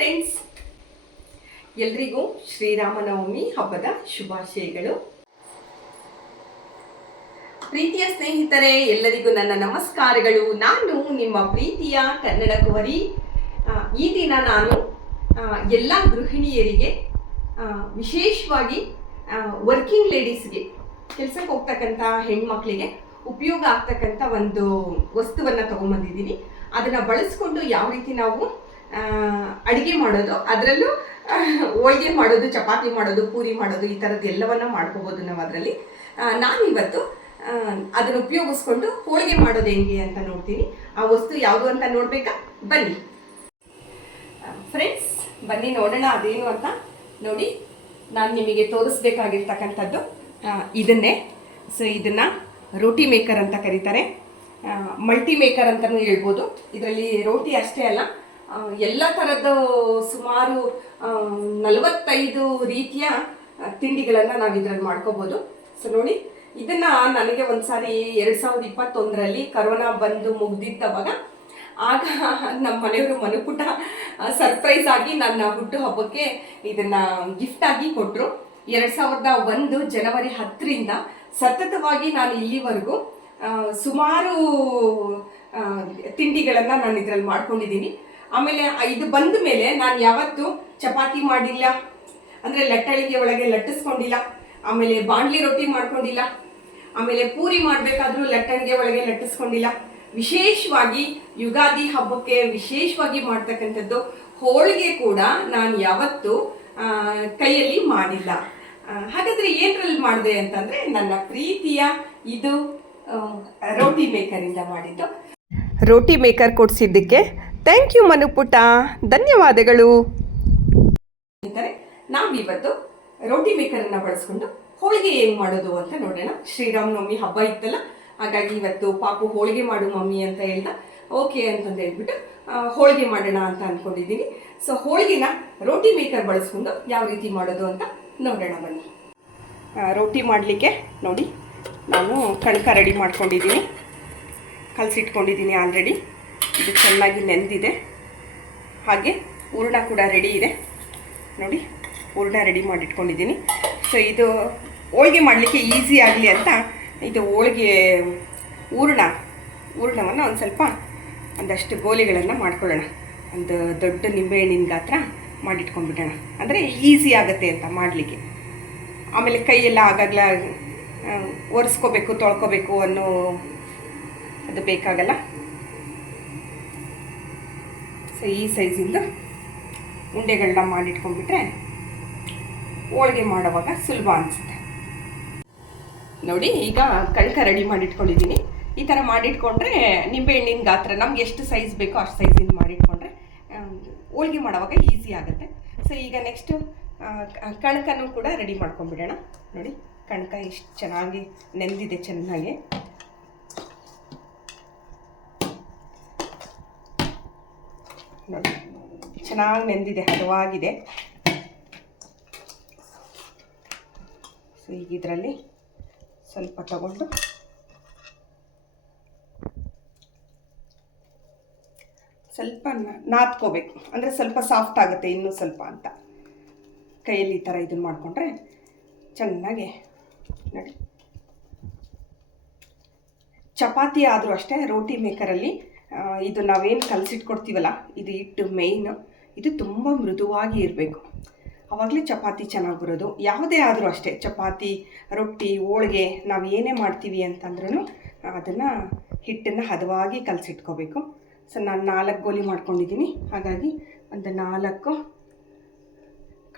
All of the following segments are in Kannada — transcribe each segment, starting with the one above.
ಫ್ರೆಂಡ್ಸ್, ಎಲ್ರಿಗೂ ಶ್ರೀರಾಮನವಮಿ ಹಬ್ಬದ ಶುಭಾಶಯಗಳು. ಪ್ರೀತಿಯ ಸ್ನೇಹಿತರೆ, ಎಲ್ಲರಿಗೂ ನನ್ನ ನಮಸ್ಕಾರಗಳು. ನಾನು ನಿಮ್ಮ ಪ್ರೀತಿಯ ಕನ್ನಡ ಕುವರಿ. ಈ ದಿನ ನಾನು ಎಲ್ಲ ಗೃಹಿಣಿಯರಿಗೆ, ವಿಶೇಷವಾಗಿ ವರ್ಕಿಂಗ್ ಲೇಡೀಸ್ಗೆ, ಕೆಲಸಕ್ಕೆ ಹೋಗ್ತಕ್ಕಂಥ ಹೆಣ್ಮಕ್ಳಿಗೆ ಉಪಯೋಗ ಆಗ್ತಕ್ಕಂಥ ಒಂದು ವಸ್ತುವನ್ನು ತಗೊಂಬಂದಿದ್ದೀನಿ. ಅದನ್ನು ಬಳಸ್ಕೊಂಡು ಯಾವ ರೀತಿ ನಾವು ಅಡುಗೆ ಮಾಡೋದು, ಅದರಲ್ಲೂ ಹೋಳಿಗೆ ಮಾಡೋದು, ಚಪಾತಿ ಮಾಡೋದು, ಪೂರಿ ಮಾಡೋದು, ಈ ಥರದ್ದು ಎಲ್ಲವನ್ನ ಮಾಡ್ಕೋಬೋದು ನಾವು ಅದರಲ್ಲಿ. ನಾನಿವತ್ತು ಅದನ್ನು ಉಪಯೋಗಿಸ್ಕೊಂಡು ಹೋಳಿಗೆ ಮಾಡೋದು ಹೆಂಗೆ ಅಂತ ನೋಡ್ತೀನಿ. ಆ ವಸ್ತು ಯಾವುದು ಅಂತ ನೋಡಬೇಕಾ? ಬನ್ನಿ ಫ್ರೆಂಡ್ಸ್, ಬನ್ನಿ ನೋಡೋಣ ಅದೇನು ಅಂತ. ನೋಡಿ, ನಾನು ನಿಮಗೆ ತೋರಿಸ್ಬೇಕಾಗಿರ್ತಕ್ಕಂಥದ್ದು ಇದನ್ನೇ. ಸೊ ಇದನ್ನು ರೋಟಿ ಮೇಕರ್ ಅಂತ ಕರೀತಾರೆ, ಮಲ್ಟಿ ಮೇಕರ್ ಅಂತಲೂ ಹೇಳ್ಬೋದು. ಇದರಲ್ಲಿ ರೋಟಿ ಅಷ್ಟೇ ಅಲ್ಲ, ಎಲ್ಲ ಥರದ್ದು ಸುಮಾರು 45 ರೀತಿಯ ತಿಂಡಿಗಳನ್ನು ನಾವು ಇದರಲ್ಲಿ ಮಾಡ್ಕೋಬೋದು. ಸೊ ನೋಡಿ, ಇದನ್ನು ನನಗೆ ಒಂದು ಸಾರಿ 2021ರಲ್ಲಿ ಕರೋನಾ ಬಂದು ಮುಗ್ದಿದ್ದವಾಗ, ಆಗ ನಮ್ಮ ಮನೆಯವರು ಮನುಪುಟ ಸರ್ಪ್ರೈಸ್ ಆಗಿ ನನ್ನ ಹುಟ್ಟುಹಬ್ಬಕ್ಕೆ ಇದನ್ನು ಗಿಫ್ಟಾಗಿ ಕೊಟ್ಟರು. 2001 ಜನವರಿ 10ರಿಂದ ಸತತವಾಗಿ ನಾನು ಇಲ್ಲಿವರೆಗೂ ಸುಮಾರು ತಿಂಡಿಗಳನ್ನು ನಾನು ಇದರಲ್ಲಿ ಮಾಡ್ಕೊಂಡಿದ್ದೀನಿ. ಆಮೇಲೆ ಇದು ಬಂದ ಮೇಲೆ ನಾನು ಯಾವತ್ತೂ ಚಪಾತಿ ಮಾಡಿಲ್ಲ, ಅಂದರೆ ಲಟ್ಟಳಿಗೆ ಒಳಗೆ ಲಟ್ಟಿಸ್ಕೊಂಡಿಲ್ಲ. ಆಮೇಲೆ ಬಾಣಲಿ ರೊಟ್ಟಿ ಮಾಡ್ಕೊಂಡಿಲ್ಲ. ಆಮೇಲೆ ಪೂರಿ ಮಾಡಬೇಕಾದ್ರೂ ಲಟ್ಟಣಿಗೆ ಒಳಗೆ ಲಟ್ಟಿಸ್ಕೊಂಡಿಲ್ಲ. ವಿಶೇಷವಾಗಿ ಯುಗಾದಿ ಹಬ್ಬಕ್ಕೆ ವಿಶೇಷವಾಗಿ ಮಾಡ್ತಕ್ಕಂಥದ್ದು ಹೋಳಿಗೆ ಕೂಡ ನಾನು ಯಾವತ್ತೂ ಕೈಯಲ್ಲಿ ಮಾಡಿಲ್ಲ. ಹಾಗಾದರೆ ಏನರಲ್ಲಿ ಮಾಡಿದೆ ಅಂತಂದರೆ, ನನ್ನ ಪ್ರೀತಿಯ ಇದು ರೋಟಿ ಮೇಕರಿಂದ ಮಾಡಿದ್ದು. ರೋಟಿ ಮೇಕರ್ ಕೊಡಿಸಿದ್ದಕ್ಕೆ ಥ್ಯಾಂಕ್ ಯು ಮನುಪುಟ, ಧನ್ಯವಾದಗಳು. ನಾವಿವತ್ತು ರೋಟಿ ಮೇಕರನ್ನು ಬಳಸ್ಕೊಂಡು ಹೋಳಿಗೆ ಏನು ಮಾಡೋದು ಅಂತ ನೋಡೋಣ. ಶ್ರೀರಾಮನವಮಿ ಹಬ್ಬ ಇತ್ತಲ್ಲ, ಹಾಗಾಗಿ ಇವತ್ತು ಪಾಪು ಹೋಳಿಗೆ ಮಾಡು ಮಮ್ಮಿ ಅಂತ ಹೇಳ್ದ. ಓಕೆ ಅಂತಂದು ಹೇಳ್ಬಿಟ್ಟು ಹೋಳಿಗೆ ಮಾಡೋಣ ಅಂತ ಅಂದ್ಕೊಂಡಿದ್ದೀನಿ. ಸೊ ಹೋಳಿಗೆನ ರೋಟಿ ಮೇಕರ್ ಬಳಸ್ಕೊಂಡು ಯಾವ ರೀತಿ ಮಾಡೋದು ಅಂತ ನೋಡೋಣ ಬನ್ನಿ. ರೋಟಿ ಮಾಡಲಿಕ್ಕೆ ನೋಡಿ, ನಾನು ಕಣಕ ರೆಡಿ ಮಾಡ್ಕೊಂಡಿದ್ದೀನಿ, ಕಲಸಿಟ್ಕೊಂಡಿದ್ದೀನಿ ಆಲ್ರೆಡಿ. ಇದು ಚೆನ್ನಾಗಿ ನೆಂದಿದೆ. ಹಾಗೆ ಹೂರಣ ಕೂಡ ರೆಡಿ ಇದೆ ನೋಡಿ, ಹೂರಣ ರೆಡಿ ಮಾಡಿಟ್ಕೊಂಡಿದ್ದೀನಿ. ಸೊ ಇದು ಹೋಳಿಗೆ ಮಾಡಲಿಕ್ಕೆ ಈಸಿ ಆಗಲಿ ಅಂತ ಇದು ಹೋಳಿಗೆ ಹೂರಣವನ್ನು ಒಂದು ಸ್ವಲ್ಪ ಒಂದಷ್ಟು ಗೋಲಿಗಳನ್ನು ಮಾಡ್ಕೊಳ್ಳೋಣ. ಒಂದು ದೊಡ್ಡ ನಿಂಬೆಹಣ್ಣಿನ ಗಾತ್ರ ಮಾಡಿಟ್ಕೊಂಡ್ಬಿಡೋಣ, ಅಂದರೆ ಈಸಿ ಆಗುತ್ತೆ ಅಂತ ಮಾಡಲಿಕ್ಕೆ. ಆಮೇಲೆ ಕೈಯೆಲ್ಲ ಆಗಾಗಲೇ ಒರೆಸ್ಕೋಬೇಕು, ತೊಳ್ಕೊಬೇಕು ಅನ್ನೋ ಅದು ಬೇಕಾಗಲ್ಲ. ಸೊ ಈ ಸೈಜಿಂದ ಉಂಡೆಗಳನ್ನ ಮಾಡಿಟ್ಕೊಂಡ್ಬಿಟ್ರೆ ಹೋಳಿಗೆ ಮಾಡೋವಾಗ ಸುಲಭ ಅನಿಸುತ್ತೆ. ನೋಡಿ, ಈಗ ಕಣಕ ರೆಡಿ ಮಾಡಿಟ್ಕೊಂಡಿದ್ದೀನಿ. ಈ ಥರ ಮಾಡಿಟ್ಕೊಂಡ್ರೆ ನಿಂಬೆಹಣ್ಣಿನ ಗಾತ್ರ ನಮ್ಗೆ ಎಷ್ಟು ಸೈಜ್ ಬೇಕೋ ಅಷ್ಟು ಸೈಜಿಂದ ಮಾಡಿಟ್ಕೊಂಡ್ರೆ ಹೋಳಿಗೆ ಮಾಡೋವಾಗ ಈಸಿ ಆಗುತ್ತೆ. ಸೊ ಈಗ ನೆಕ್ಸ್ಟು ಕಣಕನೂ ಕೂಡ ರೆಡಿ ಮಾಡ್ಕೊಂಡ್ಬಿಡೋಣ. ನೋಡಿ, ಕಣಕ ಇಷ್ಟು ಚೆನ್ನಾಗಿ ನೆಂದಿದೆ, ಚೆನ್ನಾಗಿ ನೋಡಿ, ಚೆನ್ನಾಗಿ ನೆಂದಿದೆ, ಹದವಾಗಿದೆ. ಸೊ ಈಗ ಇದರಲ್ಲಿ ಸ್ವಲ್ಪ ತಗೊಂಡು ಸ್ವಲ್ಪ ನಾದ್ಕೋಬೇಕು, ಅಂದರೆ ಸ್ವಲ್ಪ ಸಾಫ್ಟ್ ಆಗುತ್ತೆ ಇನ್ನೂ ಸ್ವಲ್ಪ ಅಂತ. ಕೈಯಲ್ಲಿ ಈ ಥರ ಇದನ್ನು ಮಾಡಿಕೊಂಡ್ರೆ ಚೆನ್ನಾಗಿ ನೋಡಿ. ಚಪಾತಿ ಆದರೂ ಅಷ್ಟೇ, ರೋಟಿ ಮೇಕರಲ್ಲಿ ಇದು ನಾವೇನು ಕಲಸಿಟ್ಕೊಡ್ತೀವಲ್ಲ, ಇದು ಹಿಟ್ಟು ಮೇಯ್ನು. ಇದು ತುಂಬ ಮೃದುವಾಗಿ ಇರಬೇಕು, ಆವಾಗಲೇ ಚಪಾತಿ ಚೆನ್ನಾಗಿ ಬರೋದು. ಯಾವುದೇ ಆದರೂ ಅಷ್ಟೇ, ಚಪಾತಿ, ರೊಟ್ಟಿ, ಹೋಳಿಗೆ ನಾವು ಏನೇ ಮಾಡ್ತೀವಿ ಅಂತಂದ್ರೂ ಅದನ್ನು ಹಿಟ್ಟನ್ನು ಹದವಾಗಿ ಕಲಸಿಟ್ಕೋಬೇಕು. ಸೊ ನಾನು 4 ಗೋಲಿ ಮಾಡ್ಕೊಂಡಿದ್ದೀನಿ, ಹಾಗಾಗಿ ಒಂದು 4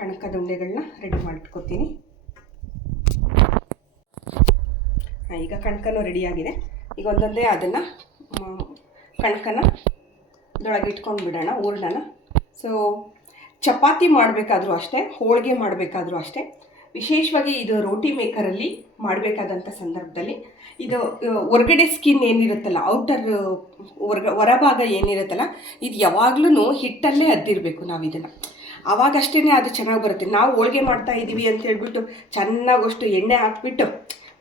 ಕಣಕದ ಉಂಡೆಗಳನ್ನ ರೆಡಿ ಮಾಡಿಟ್ಕೊತೀನಿ. ಈಗ ಕಣಕನೂ ರೆಡಿಯಾಗಿದೆ. ಈಗ ಒಂದೊಂದೇ ಅದನ್ನು ಕಣಕನ ಇದರೊಳಗೆ ಇಟ್ಕೊಂಡು ಬಿಡೋಣ, ಹೂರಣನ. ಸೊ ಚಪಾತಿ ಮಾಡಬೇಕಾದ್ರೂ ಅಷ್ಟೇ, ಹೋಳಿಗೆ ಮಾಡಬೇಕಾದ್ರೂ ಅಷ್ಟೇ, ವಿಶೇಷವಾಗಿ ಇದು ರೋಟಿ ಮೇಕರಲ್ಲಿ ಮಾಡಬೇಕಾದಂಥ ಸಂದರ್ಭದಲ್ಲಿ ಇದು ಹೊರಗಡೆ ಸ್ಕಿನ್ ಏನಿರುತ್ತಲ್ಲ, ಔಟರ್ ಹೊರಭಾಗ ಏನಿರುತ್ತಲ್ಲ, ಇದು ಯಾವಾಗಲೂ ಹಿಟ್ಟಲ್ಲೇ ಅದ್ದಿರಬೇಕು ನಾವು ಇದನ್ನು. ಆವಾಗಷ್ಟೇ ಅದು ಚೆನ್ನಾಗಿ ಬರುತ್ತೆ. ನಾವು ಹೋಳಿಗೆ ಮಾಡ್ತಾ ಇದ್ದೀವಿ ಅಂತ ಹೇಳ್ಬಿಟ್ಟು ಚೆನ್ನಾಗಷ್ಟು ಎಣ್ಣೆ ಹಾಕ್ಬಿಟ್ಟು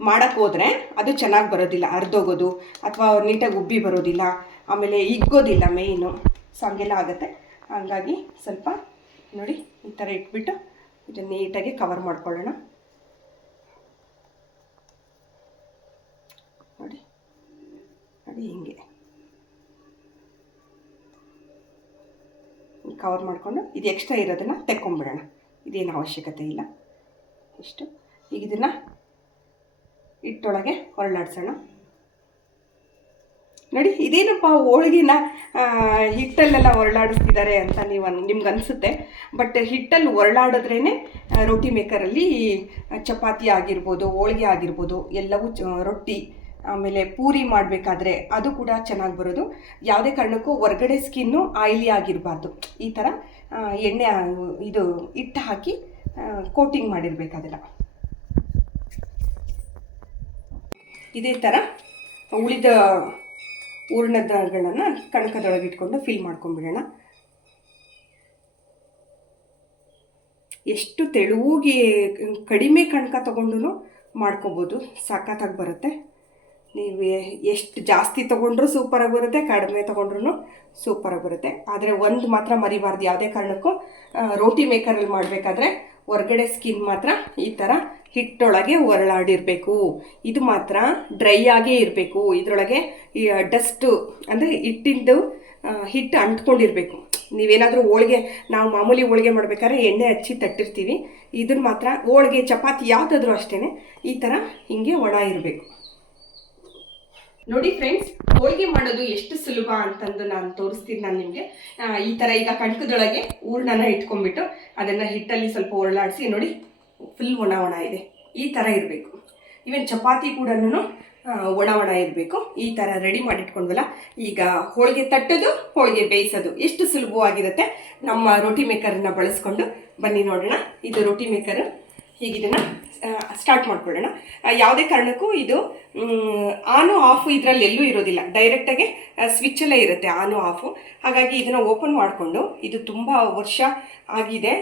ಮಾಡೋಕ್ಕೆ ಹೋದರೆ ಅದು ಚೆನ್ನಾಗಿ ಬರೋದಿಲ್ಲ, ಅರ್ಧೋಗೋದು ಅಥವಾ ನೀಟಾಗಿ ಉಬ್ಬಿ ಬರೋದಿಲ್ಲ, ಆಮೇಲೆ ಹಿಗ್ಗೋದಿಲ್ಲ ಮೇಯ್ನು. ಸೊ ಹಂಗೆಲ್ಲ ಆಗುತ್ತೆ. ಹಾಗಾಗಿ ಸ್ವಲ್ಪ ನೋಡಿ ಈ ಥರ ಇಟ್ಬಿಟ್ಟು ಇದನ್ನು ನೀಟಾಗಿ ಕವರ್ ಮಾಡ್ಕೊಳ್ಳೋಣ. ನೋಡಿ ನೋಡಿ ಹಿಂಗೆ ಕವರ್ ಮಾಡಿಕೊಂಡು ಇದು ಎಕ್ಸ್ಟ್ರಾ ಇರೋದನ್ನು ತೆಕ್ಕೊಂಬಿಡೋಣ. ಇದೇನು ಅವಶ್ಯಕತೆ ಇಲ್ಲ. ಇಷ್ಟು ಈಗ ಇದನ್ನು ಹಿಟ್ಟೊಳಗೆ ಹೊರಳಾಡ್ಸೋಣ. ನೋಡಿ ಇದೇನಪ್ಪ ಹೋಳಿಗೆನ ಹಿಟ್ಟಲ್ಲೆಲ್ಲ ಹೊರಳಾಡಿಸ್ತಿದ್ದಾರೆ ಅಂತ ನಿಮ್ಗೆ ಅನಿಸುತ್ತೆ. ಬಟ್ ಹಿಟ್ಟಲ್ಲಿ ಹೊರಳಾಡಿದ್ರೇ ರೋಟಿ ಮೇಕರಲ್ಲಿ ಚಪಾತಿ ಆಗಿರ್ಬೋದು, ಹೋಳಿಗೆ ಆಗಿರ್ಬೋದು, ಎಲ್ಲವೂ ರೊಟ್ಟಿ ಆಮೇಲೆ ಪೂರಿ ಮಾಡಬೇಕಾದ್ರೆ ಅದು ಕೂಡ ಚೆನ್ನಾಗಿ ಬರೋದು. ಯಾವುದೇ ಕಾರಣಕ್ಕೂ ಹೊರಗಡೆ ಸ್ಕಿನ್ನು ಆಯಿಲಿ ಆಗಿರಬಾರ್ದು. ಈ ಥರ ಎಣ್ಣೆ ಇದು ಹಿಟ್ಟು ಹಾಕಿ ಕೋಟಿಂಗ್ ಮಾಡಿರಬೇಕಾದಿಲ್ಲ. ಇದೇ ಥರ ಉಳಿದ ಹೂರಣಗಳನ್ನು ಕಣಕದೊಳಗೆ ಇಟ್ಕೊಂಡು ಫಿಲ್ ಮಾಡ್ಕೊಂಡ್ಬಿಡೋಣ. ಎಷ್ಟು ತೆಳುವಾಗಿ ಕಡಿಮೆ ಕಣಕ ತೊಗೊಂಡು ಮಾಡ್ಕೋಬೋದು, ಸಖತ್ತಾಗಿ ಬರುತ್ತೆ. ನೀವು ಎಷ್ಟು ಜಾಸ್ತಿ ತೊಗೊಂಡ್ರೂ ಸೂಪರಾಗಿ ಬರುತ್ತೆ, ಕಡಿಮೆ ತೊಗೊಂಡ್ರೂ ಸೂಪರಾಗಿ ಬರುತ್ತೆ. ಆದರೆ ಒಂದು ಮಾತ್ರ ಮರಿಬಾರ್ದು, ಯಾವುದೇ ಕಾರಣಕ್ಕೂ ರೋಟಿ ಮೇಕರಲ್ಲಿ ಮಾಡಬೇಕಾದ್ರೆ ಹೊರಗಡೆ ಸ್ಕಿನ್ ಮಾತ್ರ ಈ ಥರ ಹಿಟ್ಟೊಳಗೆ ಹೊರಳಾಡಿರಬೇಕು. ಇದು ಮಾತ್ರ ಡ್ರೈ ಆಗೇ ಇರಬೇಕು. ಇದರೊಳಗೆ ಈ ಡಸ್ಟು ಅಂದರೆ ಹಿಟ್ಟು ಅಂಟ್ಕೊಂಡಿರಬೇಕು. ನೀವೇನಾದರೂ ಹೋಳಿಗೆ, ನಾವು ಮಾಮೂಲಿ ಹೋಳಿಗೆ ಮಾಡಬೇಕಾದ್ರೆ ಎಣ್ಣೆ ಹಚ್ಚಿ ತಟ್ಟಿರ್ತೀವಿ. ಇದನ್ನು ಮಾತ್ರ ಹೋಳಿಗೆ, ಚಪಾತಿ ಯಾವುದಾದ್ರೂ ಅಷ್ಟೇ ಈ ಥರ ಹಿಂಗೆ ಒಣ ಇರಬೇಕು. ನೋಡಿ ಫ್ರೆಂಡ್ಸ್, ಹೋಳಿಗೆ ಮಾಡೋದು ಎಷ್ಟು ಸುಲಭ ಅಂತಂದು ನಾನು ತೋರಿಸ್ತೀನಿ ನಿಮಗೆ. ಈ ಥರ ಈಗ ಕಣಕದೊಳಗೆ ಹೂರಣನ ಇಟ್ಕೊಂಡ್ಬಿಟ್ಟು ಅದನ್ನು ಹಿಟ್ಟಲ್ಲಿ ಸ್ವಲ್ಪ ಹೊರಳಾಡಿಸಿ ನೋಡಿ, ಫುಲ್ ಒಣ ಇದೆ. ಈ ಥರ ಇರಬೇಕು. ಈವನ್ ಚಪಾತಿ ಕೂಡ ಒಣ ಇರಬೇಕು. ಈ ಥರ ರೆಡಿ ಮಾಡಿಟ್ಕೊಂಡ್ವಲ್ಲ, ಈಗ ಹೋಳಿಗೆ ತಟ್ಟೋದು, ಹೋಳಿಗೆ ಬೇಯಿಸೋದು ಎಷ್ಟು ಸುಲಭವಾಗಿರುತ್ತೆ ನಮ್ಮ ರೋಟಿ ಮೇಕರನ್ನ ಬಳಸ್ಕೊಂಡು. ಬನ್ನಿ ನೋಡೋಣ. ಇದು ರೋಟಿ ಮೇಕರ್. ಈಗ ಇದನ್ನು ಸ್ಟಾರ್ಟ್ ಮಾಡ್ಕೊಳ್ಳೋಣ. ಯಾವುದೇ ಕಾರಣಕ್ಕೂ ಇದು ಆನು ಆಫು ಇದರಲ್ಲಿ ಎಲ್ಲೂ ಇರೋದಿಲ್ಲ, ಡೈರೆಕ್ಟಾಗಿ ಸ್ವಿಚ್ಚಲ್ಲೇ ಇರುತ್ತೆ ಆನು ಆಫು. ಹಾಗಾಗಿ ಇದನ್ನು ಓಪನ್ ಮಾಡಿಕೊಂಡು, ಇದು ತುಂಬ ವರ್ಷ ಆಗಿದೆ,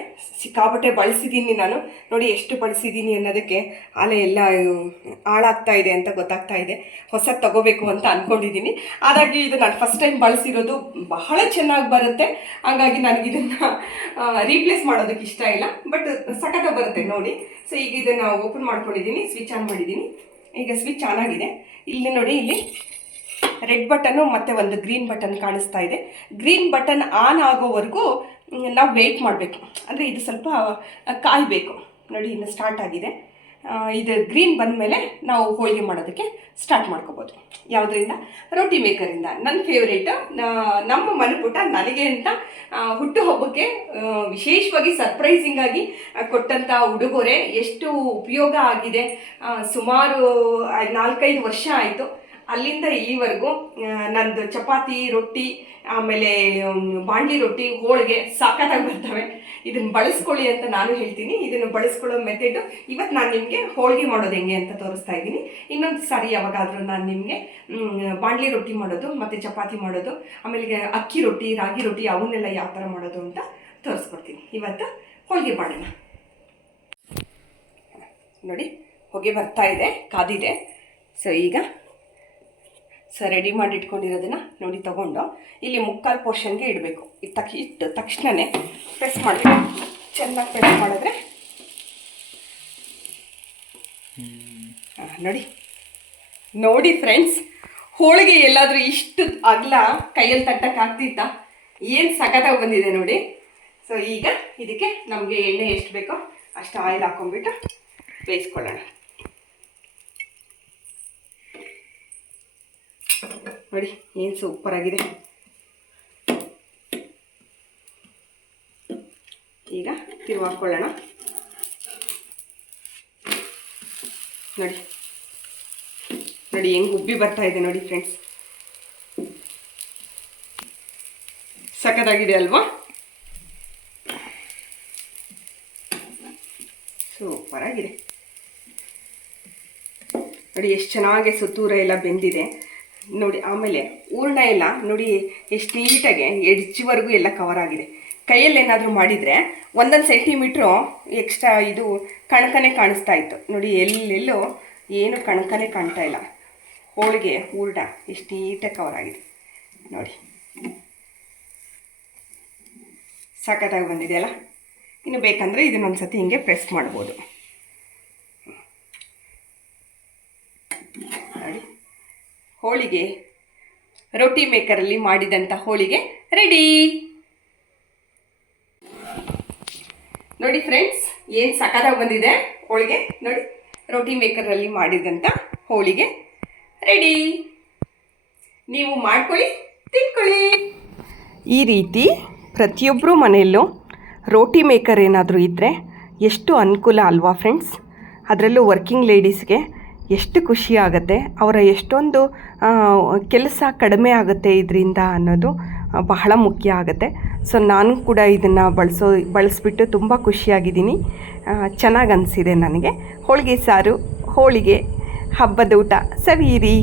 ಸಿಕ್ಕಾಪಟ್ಟೆ ಬಳಸಿದ್ದೀನಿ ನಾನು. ನೋಡಿ ಎಷ್ಟು ಬಳಸಿದ್ದೀನಿ ಅನ್ನೋದಕ್ಕೆ ಆಲೆ ಎಲ್ಲ ಹಾಳಾಗ್ತಾ ಇದೆ ಅಂತ ಗೊತ್ತಾಗ್ತಾ ಇದೆ. ಹೊಸದು ತಗೋಬೇಕು ಅಂತ ಅಂದ್ಕೊಂಡಿದ್ದೀನಿ. ಹಾಗಾಗಿ ಇದು ನಾನು ಫಸ್ಟ್ ಟೈಮ್ ಬಳಸಿರೋದು, ಬಹಳ ಚೆನ್ನಾಗಿ ಬರುತ್ತೆ. ಹಾಗಾಗಿ ನನಗಿದನ್ನು ರೀಪ್ಲೇಸ್ ಮಾಡೋದಕ್ಕೆ ಇಷ್ಟ ಇಲ್ಲ, ಬಟ್ ಸಖತ್ತಾಗಿ ಬರುತ್ತೆ ನೋಡಿ. ಸೊ ಈಗ ಇದನ್ನು ಓಪನ್ ಮಾಡ್ಕೊಂಡಿದ್ದೀನಿ, ಸ್ವಿಚ್ ಆನ್ ಮಾಡಿದ್ದೀನಿ. ಈಗ ಸ್ವಿಚ್ ಆನ್ ಆಗಿದೆ. ಇಲ್ಲಿ ನೋಡಿ, ಇಲ್ಲಿ ರೆಡ್ ಬಟನ್ನು ಮತ್ತು ಒಂದು ಗ್ರೀನ್ ಬಟನ್ ಕಾಣಿಸ್ತಾ ಇದೆ. ಗ್ರೀನ್ ಬಟನ್ ಆನ್ ಆಗೋವರೆಗೂ ನಾವು ವೆಯ್ಟ್ ಮಾಡಬೇಕು, ಅಂದರೆ ಇದು ಸ್ವಲ್ಪ ಕಾಯಬೇಕು. ನೋಡಿ ಇನ್ನು ಸ್ಟಾರ್ಟ್ ಆಗಿದೆ. ಇದು ಗ್ರೀನ್ ಬಂದ ಮೇಲೆ ನಾವು ಹೋಳಿಗೆ ಮಾಡೋದಕ್ಕೆ ಸ್ಟಾರ್ಟ್ ಮಾಡ್ಕೋಬೋದು. ಯಾವುದರಿಂದ? ರೋಟಿ ಮೇಕರಿಂದ. ನನ್ನ ಫೇವ್ರೇಟು, ನಮ್ಮ ಮನೆಪುಟ ನನಗೆ ಅಂತ ಹುಟ್ಟುಹಬ್ಬಕ್ಕೆ ವಿಶೇಷವಾಗಿ ಸರ್ಪ್ರೈಸಿಂಗಾಗಿ ಕೊಟ್ಟಂಥ ಉಡುಗೊರೆ. ಎಷ್ಟು ಉಪಯೋಗ ಆಗಿದೆ. ಸುಮಾರು 4-5 ವರ್ಷ ಆಯಿತು. ಅಲ್ಲಿಂದ ಈವರೆಗೂ ನಂದು ಚಪಾತಿ, ರೊಟ್ಟಿ, ಆಮೇಲೆ ಬಾಂಡ್ಲಿ ರೊಟ್ಟಿ, ಹೋಳಿಗೆ ಸಾಕಾಗಿ ಬರ್ತವೆ. ಇದನ್ನು ಬಳಸ್ಕೊಳ್ಳಿ ಅಂತ ನಾನು ಹೇಳ್ತೀನಿ. ಇದನ್ನು ಬಳಸ್ಕೊಳ್ಳೋ ಮೆಥಡು ಇವತ್ತು ನಾನು ನಿಮಗೆ ಹೋಳಿಗೆ ಮಾಡೋದು ಹೆಂಗೆ ಅಂತ ತೋರಿಸ್ತಾ ಇದ್ದೀನಿ. ಇನ್ನೊಂದು ಸಾರಿ ಯಾವಾಗಾದರೂ ನಾನು ನಿಮಗೆ ಬಾಂಡ್ಲಿ ರೊಟ್ಟಿ ಮಾಡೋದು ಮತ್ತು ಚಪಾತಿ ಮಾಡೋದು, ಆಮೇಲೆ ಅಕ್ಕಿ ರೊಟ್ಟಿ, ರಾಗಿ ರೊಟ್ಟಿ ಅವನ್ನೆಲ್ಲ ಯಾವ ಥರ ಮಾಡೋದು ಅಂತ ತೋರಿಸ್ಕೊಡ್ತೀನಿ. ಇವತ್ತು ಹೋಳಿಗೆ ಮಾಡೋಣ. ನೋಡಿ ಹೊಗೆ ಬರ್ತಾ ಇದೆ, ಕಾದಿದೆ. ಸೊ ಈಗ ರೆಡಿ ಮಾಡಿ ಇಟ್ಕೊಂಡಿರೋದನ್ನು ನೋಡಿ ತಗೊಂಡು ಇಲ್ಲಿ ಮುಕ್ಕಾಲು ಪೋರ್ಷನ್ಗೆ ಇಡಬೇಕು. ಇಟ್ಟು ತಕ್ಷಣವೇ ಪ್ರೆಸ್ ಮಾಡಬೇಕು. ಚೆನ್ನಾಗಿ ಪ್ರೆಸ್ ಮಾಡಿದ್ರೆ ನೋಡಿ ಫ್ರೆಂಡ್ಸ್, ಹೋಳಿಗೆ ಎಲ್ಲಾದರೂ ಇಷ್ಟು ಅಗಲ ಕೈಯಲ್ಲಿ ತಟ್ಟಕ್ಕಾಗ್ತಿತ್ತಾ? ಏನು ಸಖತ್ತಾಗಿ ಬಂದಿದೆ ನೋಡಿ. ಸೊ ಈಗ ಇದಕ್ಕೆ ನಮಗೆ ಎಣ್ಣೆ ಎಷ್ಟು ಬೇಕೋ ಅಷ್ಟು ಆಯಿಲ್ ಹಾಕೊಂಡ್ಬಿಟ್ಟು ಬೇಯಿಸ್ಕೊಳ್ಳೋಣ. ನೋಡಿ ಏನು ಸೂಪರಾಗಿದೆ. ಈಗ ತಿರುವಾಕೊಳ್ಳೋಣ. ನೋಡಿ ನೋಡಿ ಹೆಂಗೆ ಉಬ್ಬಿ ಬರ್ತಾ ಇದೆ ನೋಡಿ ಫ್ರೆಂಡ್ಸ್, ಸಖತ್ತಾಗಿದೆ ಅಲ್ವಾ? ಸೂಪರಾಗಿದೆ ನೋಡಿ, ಎಷ್ಟು ಚೆನ್ನಾಗಿ ಸುತ್ತೂರ ಎಲ್ಲ ಬೆಂದಿದೆ ನೋಡಿ. ಆಮೇಲೆ ಹೂರ್ಣ ಎಲ್ಲ ನೋಡಿ ಎಷ್ಟು ನೀಟಾಗಿ ಎಡ್ಜ್ವರೆಗೂ ಎಲ್ಲ ಕವರ್ ಆಗಿದೆ. ಕೈಯಲ್ಲಿ ಏನಾದರೂ ಮಾಡಿದರೆ 1 ಸೆಂಟಿಮೀಟ್ರು ಎಕ್ಸ್ಟ್ರಾ ಇದು ಕಣಕನೇ ಕಾಣಿಸ್ತಾ ಇತ್ತು ನೋಡಿ. ಎಲ್ಲೆಲ್ಲೂ ಏನು ಕಣಕನೇ ಕಾಣ್ತಾ ಇಲ್ಲ. ಹೋಳಿಗೆ ಹೂರ್ಣ ಎಷ್ಟು ನೀಟಾಗಿ ಕವರ್ ಆಗಿದೆ ನೋಡಿ. ಸಖತ್ತಾಗಿ ಬಂದಿದೆಯಲ್ಲ. ಇನ್ನು ಬೇಕಂದರೆ ಇದನ್ನೊಂದು ಸತಿ ಹಿಂಗೆ ಪ್ರೆಸ್ ಮಾಡ್ಬೋದು ನೋಡಿ. ಹೋಳಿಗೆ ರೋಟಿ ಮೇಕರಲ್ಲಿ ಮಾಡಿದಂಥ ಹೋಳಿಗೆ ರೆಡಿ ನೋಡಿ ಫ್ರೆಂಡ್ಸ್. ಏನು ಸಖತ್ತಾಗಿ ಬಂದಿದೆ ಹೋಳಿಗೆ ನೋಡಿ. ರೋಟಿ ಮೇಕರಲ್ಲಿ ಮಾಡಿದಂಥ ಹೋಳಿಗೆ ರೆಡಿ. ನೀವು ಮಾಡ್ಕೊಳ್ಳಿ, ತಿನ್ಕೊಳ್ಳಿ. ಈ ರೀತಿ ಪ್ರತಿಯೊಬ್ಬರು ಮನೆಯಲ್ಲೂ ರೋಟಿ ಮೇಕರ್ ಏನಾದರೂ ಇದ್ದರೆ ಎಷ್ಟು ಅನುಕೂಲ ಅಲ್ವಾ ಫ್ರೆಂಡ್ಸ್. ಅದರಲ್ಲೂ ವರ್ಕಿಂಗ್ ಲೇಡೀಸ್ಗೆ ಎಷ್ಟು ಖುಷಿ ಆಗುತ್ತೆ, ಅವರ ಎಷ್ಟೊಂದು ಕೆಲಸ ಕಡಿಮೆ ಆಗುತ್ತೆ ಇದರಿಂದ ಅನ್ನೋದು ಬಹಳ ಮುಖ್ಯ ಆಗುತ್ತೆ. ಸೊ ನಾನು ಕೂಡ ಇದನ್ನು ಬಳಸಿಬಿಟ್ಟು ತುಂಬ ಖುಷಿಯಾಗಿದ್ದೀನಿ. ಚೆನ್ನಾಗಿ ಅನಿಸಿದೆ ನನಗೆ. ಹೋಳಿಗೆ ಸಾರು, ಹೋಳಿಗೆ, ಹಬ್ಬದ ಊಟ ಸವಿಯಿರಿ.